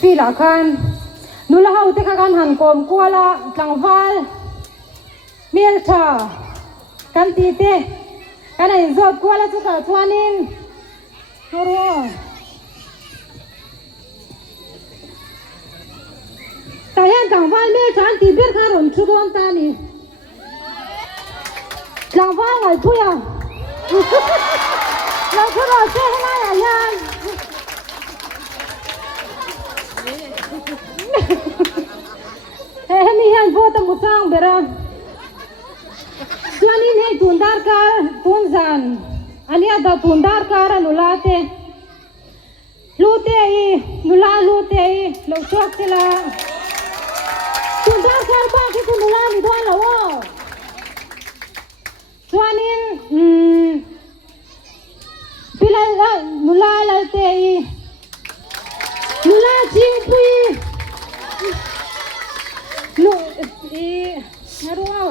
ฟีละคันนุละเฮาที่กันหันกลมกัวละจังวัลเมียชากันตีเตกันไอ้จบกัวละจุกชวนินรู้แต่ยังจังวัลเมียชาตีเบียร์คารอนชุดวันตานีจังวัลไงทุยอ่ะเราชุดเราเชื่อให้ได้ยังมีเห็นพอตมุสังเบราส่วนนี้เนี่ยตุนดาร์คาร์ตุนซันอันนี้adaตุนดาร์คาร์นุลาเตลูเตอีนุลาลูเตอีลูกชกเตละตุนดาร์คาร์บ้าที่ตุนุลานี่ด้วยเหรอวะส่วนนี้พิลานุลาลาเตอีนุลาจิงปุยลูกไม่รู้ว่า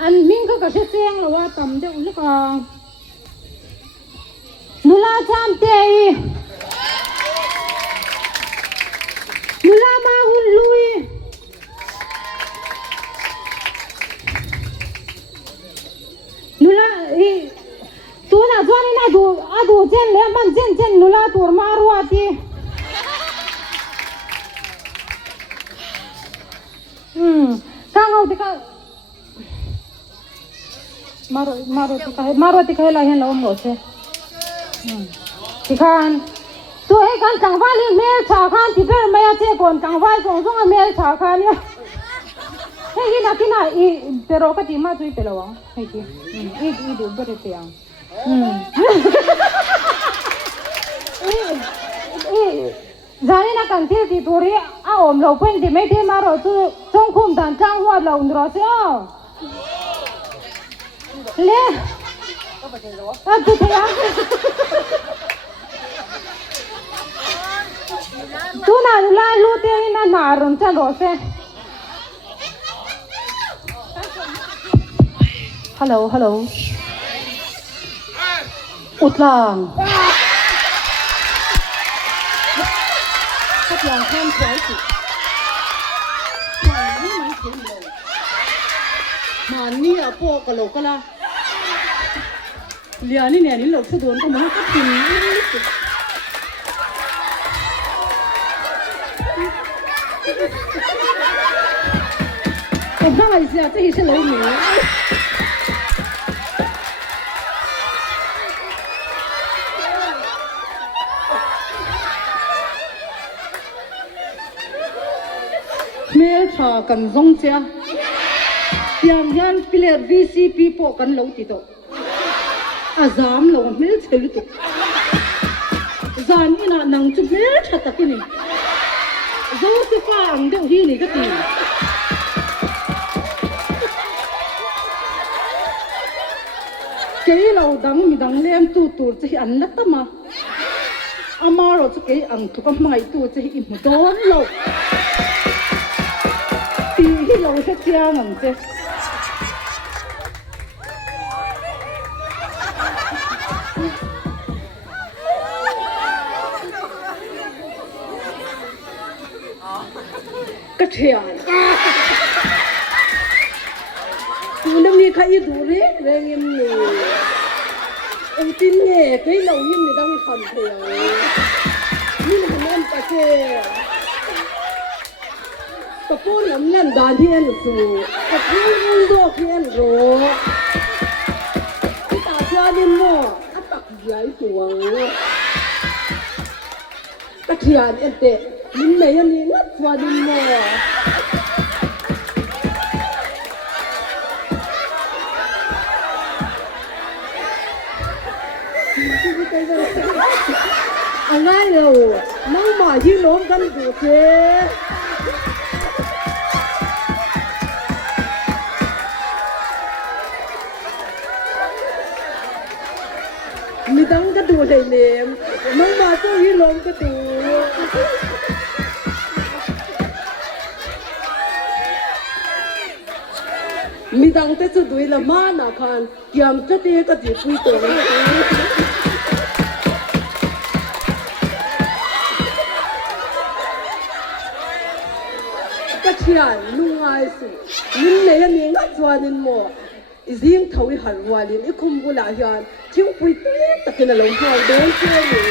อันมิงก็กระเสียงหรือว่าต่ำเดี๋ยวลูกนุลาจามเตยนุลามาหุ่นลุยนุลาตัวน่ะตัวนี้น่ะดูเจนเลยมันเจนนุลาตัวมารัวทีข้างเอาที่ก็มารุติใครล่ะเห็นเราหมดใช่ที่ข้างตัวไอ้การจังหวะนี้เมลฉาข้างที่เป็นไม่อาเจ้าก่อนจังหวะส่งเมลฉาข้างเนี่ยเฮ้ยที่น่ะอีเปโรก็ที่มาจุยเปโรวะเฮ้ยที่อีดูเบอร์เตียงजाने ना कंथे ती तोरे आ ओम लोपन दे में दे मारो तू चोंग खुम दान चांग हुआ लो उन रोसे ओ ले अब तो थे यार तू ना ला लूटे ना नारुन चा रोसे हेलो उतलांग他两天调子，蛮甜的，蛮你啊，波个路个啦，连你路出多，他们那个甜，我看一下，这是雷鸣。เมลชากันซงเจ้าอย่างยันพิเลร์ VCP พวกกันเหลวติดต่ออาจามเหลวเมลเชลิตุจานนี่น่ะนังจุเมลชัดตะกินโจเซฟาอังเดียวฮีนี่ก็ตีเกย์เราดังมีดังเลี้ยมตูจะอันนัตตมาอามาเราจะเกย์อังทุกข์ไม่ตูจะอิ่มโดนเราตีที่เราจะเจ้าหนังเจ้กระเทียมมันมีใครดูเรื่องเงี้ยตีเงี้ยใครเราเงี้ยไม่ต้องทำเทียมนี่มันนั่นกระเทียมกระปุกน้ำเงินดานเทียนสูกระปุกโลกเทียนโรที่ตาเชื่อดินโม่อัตักใหญ่สวงกระเทียมเอ็นเตะลิ้นไหนยันนี่นัดสวดินโม่อะไรเร็วน้องหมาที่ล้มกันดูเจ๊มีตั้งกระดูเลยเนมน้องหมาตัวที่ล้มกระดูมีตั้งแต่จะดูละมาหน้าคันเกี่ยมจะเตะกระดิบปุยตัว ก็เชียนลุงไงสิลินเลยนี่งัดจวนนินโมอีซิงทวีหันวาลินอีคุมบุลาฮิอันจิ้งปุยตีตะกินลงหัวเดินเชียนี่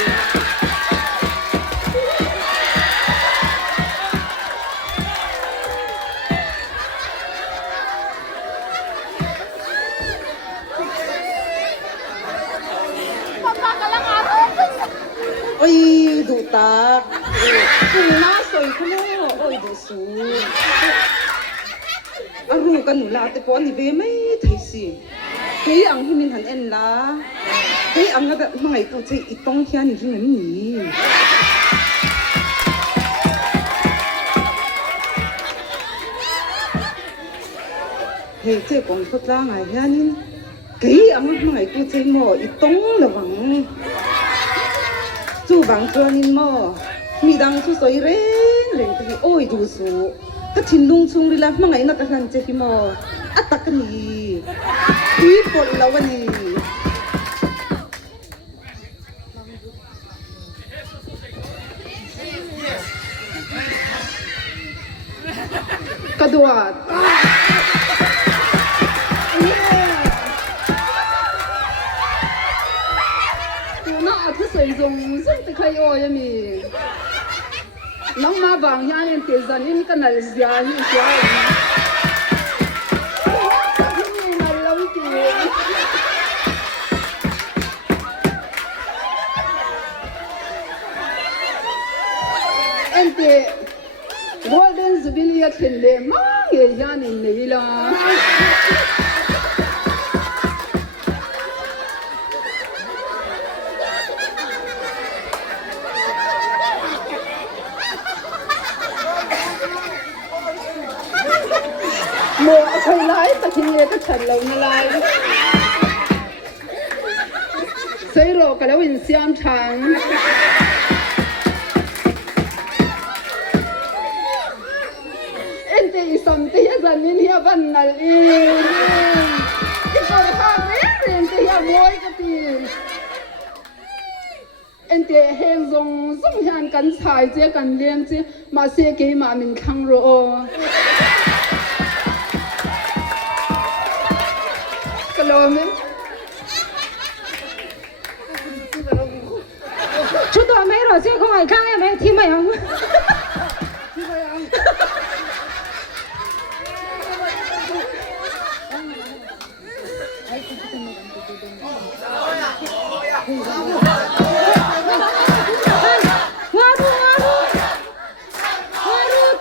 โอ้ยดูตาดูหน้าสวยขึ้นเลยโอ้ยดูสูอารูกันหนูลาแต่ปอนนี่เบไม่ไทยสิเฮ้ยอังที่มินหันเอ็นละเฮ้ยอังก็แบบไม่เข้าใจอีต้องแค่นี้ที่ไหนไม่หนีเฮ้ยเจ้าของทดลองไงแค่นี้เฮ้ยอังไม่เข้าใจหมออีต้องระวังจู่บางตัวนินหมอมีดังทุสอยเร่งเร่งที่โอ้ยดูสูก็ทิ้งลุงชุงลีลามังไงนักการเจ้าพี่หมออัตตะกันนี่พี่ปวดแล้ววันนี้กระโดดที่水中真的可以哦，也米。能马帮下人点上，你跟那下你下。你那老弟。俺爹，我认识比你也听的，忙也下你累了。โมเคยไล่ตะคิงเลยก็ฉันเราไม่ไล่ใส่โรกันแล้ววินเซียมชังเอ็นตีสมตีสันนิเทียบันนั่นเองที่เขาข้ามเรียนตียมวยก็ตีเอ็นตีเฮงซงส่งยานกันชายเจ้ากันเลี้ยงเจ้ามาเสียกี่มามินคังโรกะโลมชุดตัวไม่หรอเจ้าของไอ้ข้างไอ้แม่ที่ไม่เอา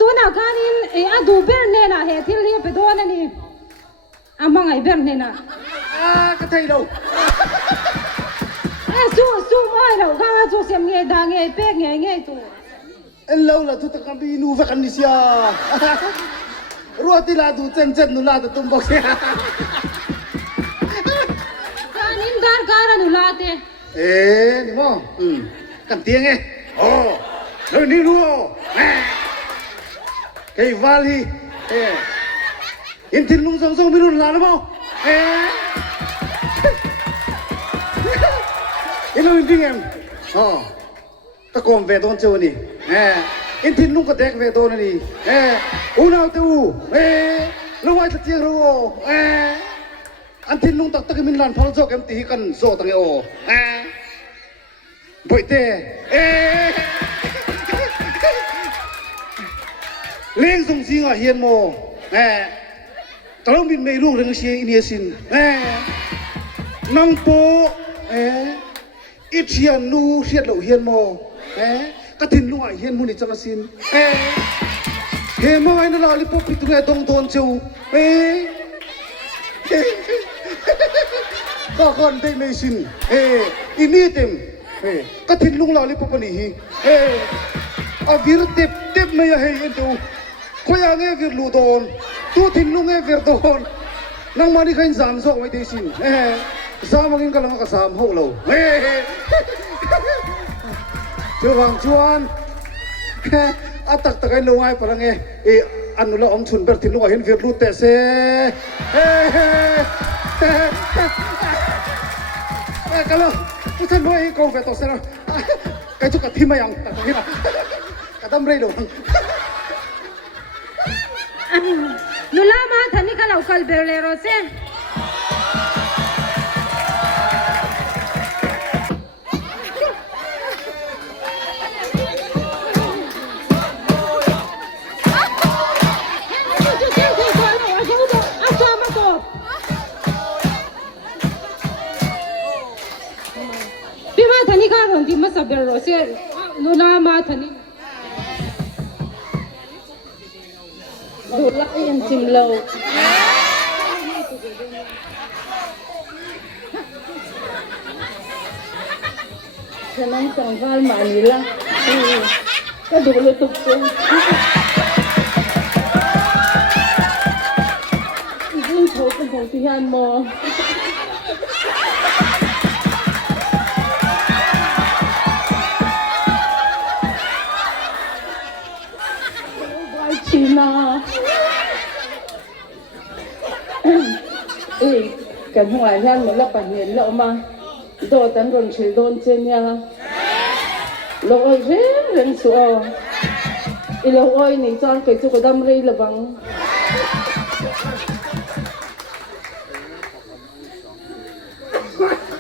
ตัวหน้าการนี้ไอ้อะดูเบลเนี่ยนะเฮที่เรียกไปตัวนั่นนี่อามังไอ้เบลเนี่ยนะก็ไทยเราสู้ไม่เราข้าสู้เสียงเงี้ยดังเงี้ยเป๊กเงี้ยตัวเราละทุกคนบีนูฟักันนิสยารัวที่ลาดูเจนนูลาตุ้มบอกเสียการนินการนูลาเต้นี่มั้งกันเตียงไงโอ้แล้วนี่รู้ไอ้วาลีอินทินลุงส่งไม่รู้ลาหรือเปล่าอินลุงจริงเอ็มตะโกนเวทอนเจ้านี่อินทินลุงก็เด็กเวทอนนี่อูน่าเต้ารู้ว่าจะเจียรู้อันทินลุงตักมินลันพอลโจกเอ็มตีกันโซตังเอโอบ่อยเต้เลี้ยงส่งสิงอ่ะเฮียนโมตลอดบินไม่รู้เรื่องเชียอินเดียสินนังโปอิเชียนูเชียดเหล่าเฮียนโมกระถินลุงอ่ะเฮียนมุนิจังสินเฮมอยนั่นล่ะลิปปิตุเงดงโดนเจ้าก็คนได้ไม่สินอินนี่เต็มกระถินลุงล่ะลิปปนี่อาวิร์เต็มไม่ให้ยันดูขอยางเอวิร์ลูโดนตัวถินลุงเอวิร์โดนนังมานี่ใครสามสองไม่ได้สินสามกินกันแล้วก็สามหัวเราเจ้าวังชวนอาตักตะไคร้ลงไอ้พลังอันนู้นเราอมชุนเปิดถินลุงเห็นวิร์ลูแต่เซ่กันแล้วผู้ท่านด้วยกองเฟตอเซนะไก่จุกกะทิมายังแต่ตรงนี้นะกะตั้มเรย์ดง nula ma thani ka local berlero se thani ka ron ti ma saber ro se nula ma thaniดูลักยังจิมเรา ฉะนั้นจังหวัดมานี่ละก็ดูเลยตุกตุกยิ่งโชว์เป็นของที่ฮันมอชีนากันหัวท่านเหมือนเราปั่นเห็นเรามาโดนตันโดนเฉยโดนเจนยาเราอ้อยเร่งสัวอีเราอ้อยนี่จอนเกิดจุกดำรีระวัง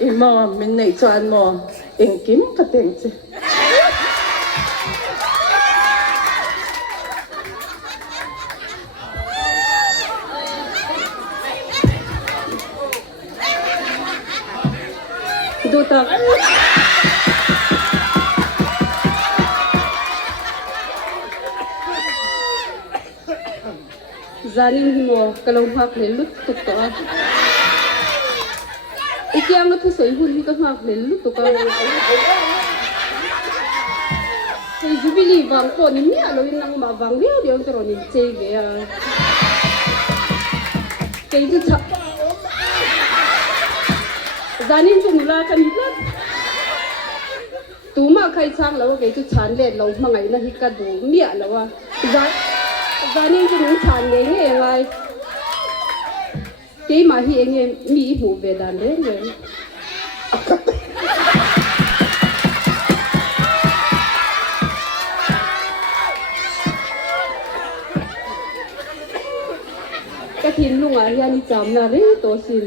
อีมอมันในจอนมอเอ็งกิมกระเต็งจีดูตาzanin mo kalau hak le lut tuk to ikyang na pusoi hun hi ka hak le lut to ka sei jubili wang ko ni mi alo in nang ma wang rio rio tro ni che ge ya kei ju chap zanin chung la kan la tu ma khai chang lo kei ju chan le lo ma ngai na hi ka du mi alo wa zanin chung chan nge nge ngai kei ma hi nge mi hu ve dan le nge cái thiên luôn à hiện chạm là rất to xin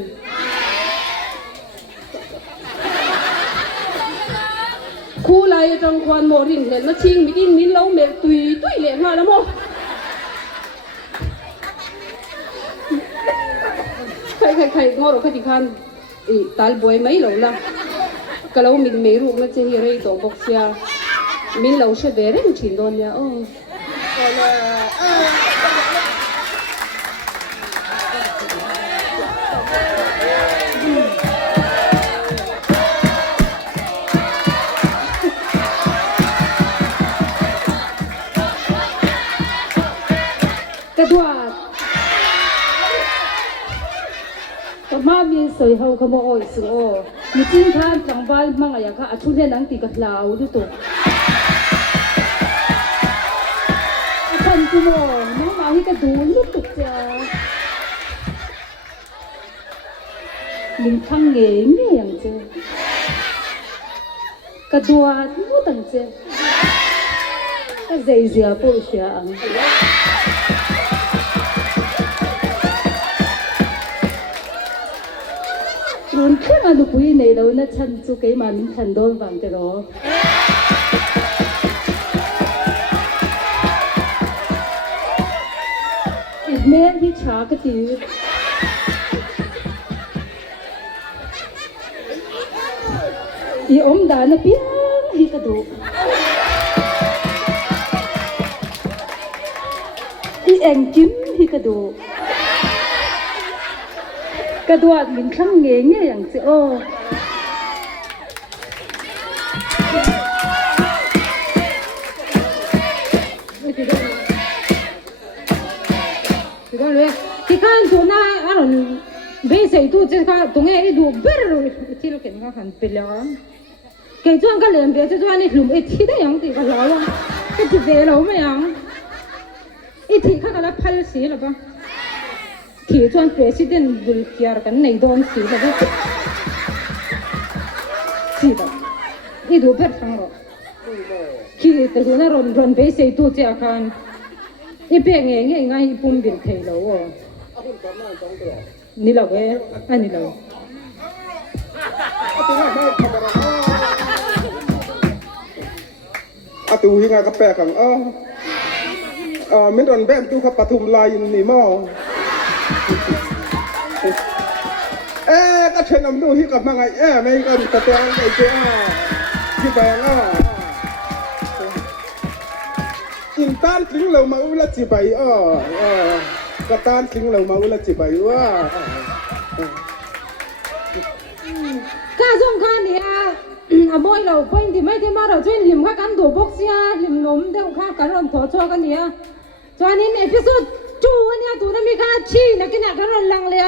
khu lại trong quan mô rình lên nó chinh mình đi mình lâu mẹ tùy tùy lệ hoa lắm không khai ngô rồi khai thì khan tal bồi mấy lâu la cái lâu mình mấy ruộng nó chơi hiện tổ bọc xia mình lâu sẽ về đấy một chín đồn nha ô kedua mami soi hau kamo oi suo mi tin khan tangwal mangaya ka athune nang ti ka hlau du to akan kumo no ma hi ka du lu tu cha min thang nge nge yang che kedua tu tang che ka zai zia po sia ang luôn thế mà được quý này đâu nó chân chú cái mà mình thành đôi vàng cái đó ít mẹ đi trả cái gì ý ôm đá nó biết đi cái đồ ý anh kiếm đi cái đồ cái đồ mình khăng nghề ngheอย่างสิโอที่ข้างตัวน่าอันนั้นเบสไอ้ตัวเจ้าข้าตรงไอ้ดูเบอร์ที่เราเห็นข้าหันไปแล้วแกจวนก็เลี้ยงเบสจวนนี่หลุมไอ้ที่ได้ยังตีกันแล้วอ่ะก็จะเบลเราไม่ยังไอ้ที่ข้าก็รับพัลสีหรือเปล่าที่จวนประธานบุลเกียร์กันในโดนสีแล้วก็สีดำนี่ดูเบอร์ทั้งหมดที่ตัวน่ารอนเบสไอ้ตัวเจ้าข้า อีเปียงเองไงปุ่มบินเทโลนี่เราเว้ยอันนี้เรา atu hinga ka pe kang min ron bem tu ka pathum lai ni mo ka thenam du hi ka mangai mai ka ta te ang kai che ki ba in tan ting lo ma ula chi bai ka tan ting lo ma ula chi bai wa ข้าส่งข้าเนี่ยอ่ะบ่อยเราไปที่ไม่ที่มาเราช่วยลิมข้ากันตัวบ็อกเซียลิมนมเดี๋ยวข้ากันเราถอดโซ่กันเนี่ยจวนนี้เอพิโซดจูเนี่ยตัวนั้นมีข้าชี้นะกินอะไรกันลังเลย